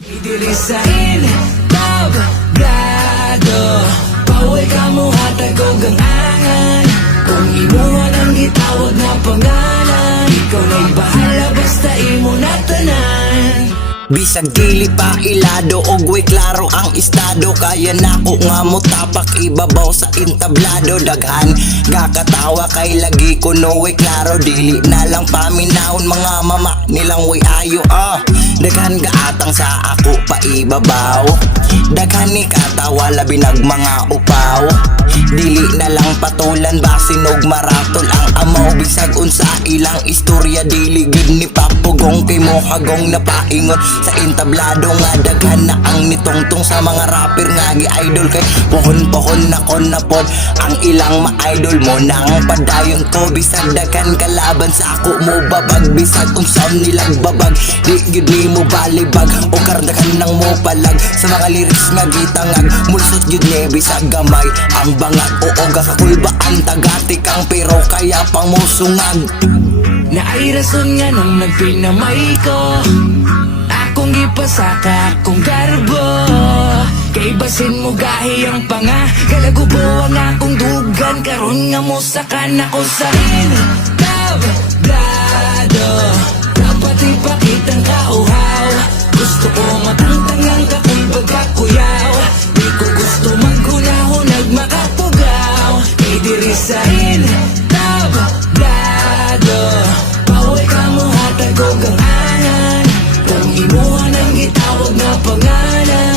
Idilisain, tablado Paway ka mo hatag o gangangan Kung imuha ng gitawag na pangalan Ikaw na'y bahala basta imo na tanan. Bisag dili pa ilado og way klaro ang estado. Kaya nako nga mo tapak ibabaw sa entablado. Daghan gakatawa kay lagi ko no way klaro. Dili na lang paminahon mga mama nilang way ayo Daghan gaatang sa ako pa ibabaw. Daghan ni katawa labi nag mga upaw. Dili na lang patulan basin og maratol ang amaw. Bisag unsa ilang istorya dili gid ni papugong kay mo kagong napaingon sa entablado nga daghan na ang nitongtong sa mga rapper nga gi-idol kay pohon-pohon na kon na pod ang ilang ma-idol mo nang padayon ko. Bisag daghan kalaban sa ako mo babag. Bisag unsaon nilang babag di gid ni mo balibag o kardakan nang mo palag sa mga lyrics nga gitangag. Mulsot gid ni bisag gamay ang bangag oo gakakulbaan tagatik ang pero kaya pang musungag. Na ay rason nga nung nagpinamay ko akong gipasaka akong garbo kay basin mo gahi ang panga kalagubo ang akong dugan karon nga mo sakan ako sa entablado dapat ipakitang kauhaw gusto ko matangtang ang kakulbag kuyaw di ko gusto maghunahon nagmakapugaw kay diri sa entablado paway ka mo hatag o gangangan kung imuha ng gitawag na pangalan